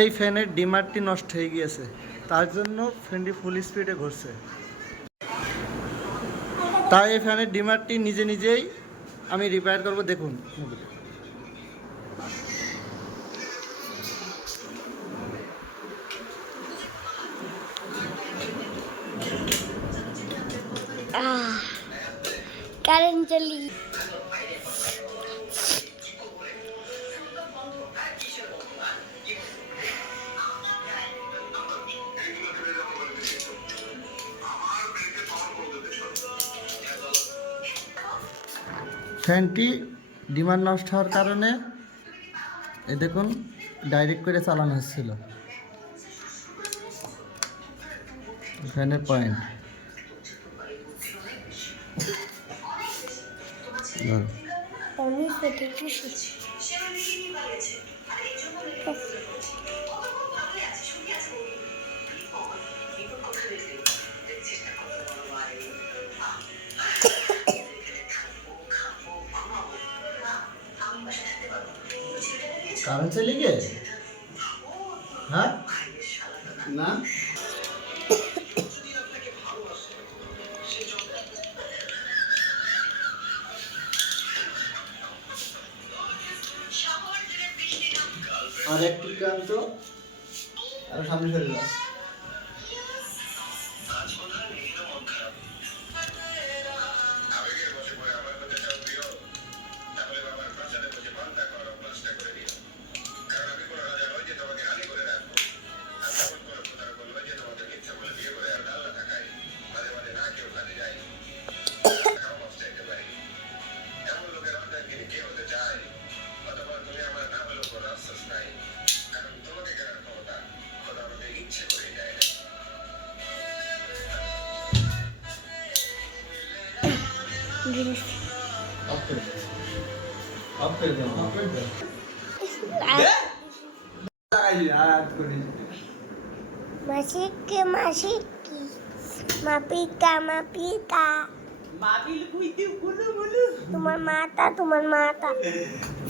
এই ফ্যানের ডিমারটি নষ্ট হয়ে গিয়েছে, তার জন্য ফ্যানটি ফুল স্পিডে ঘুরছে। তাই এই ফ্যানের ডিমারটি নিজে নিজেই আমি রিপেয়ার করব, দেখুন। কারেন্ট চলি ফ্যানটি ডিমার নষ্ট হওয়ার কারণে এই দেখুন ডাইরেক্ট করে চালানো হচ্ছিল ফ্যানের পয়েন্ট। আমি ফেটেছি। কারেন্ট চলে গিয়ে হ্যাঁ না আর একটু গান তো আর সামনে সরে যাও। Masiki, masiki, mapika, mapika. Mabil buiti bulu bulu. Tumar mata.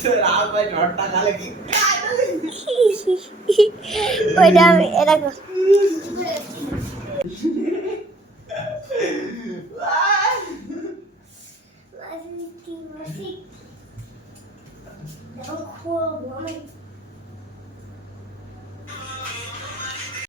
Sir, आप भाई झोटा खा लेगी. Oye, era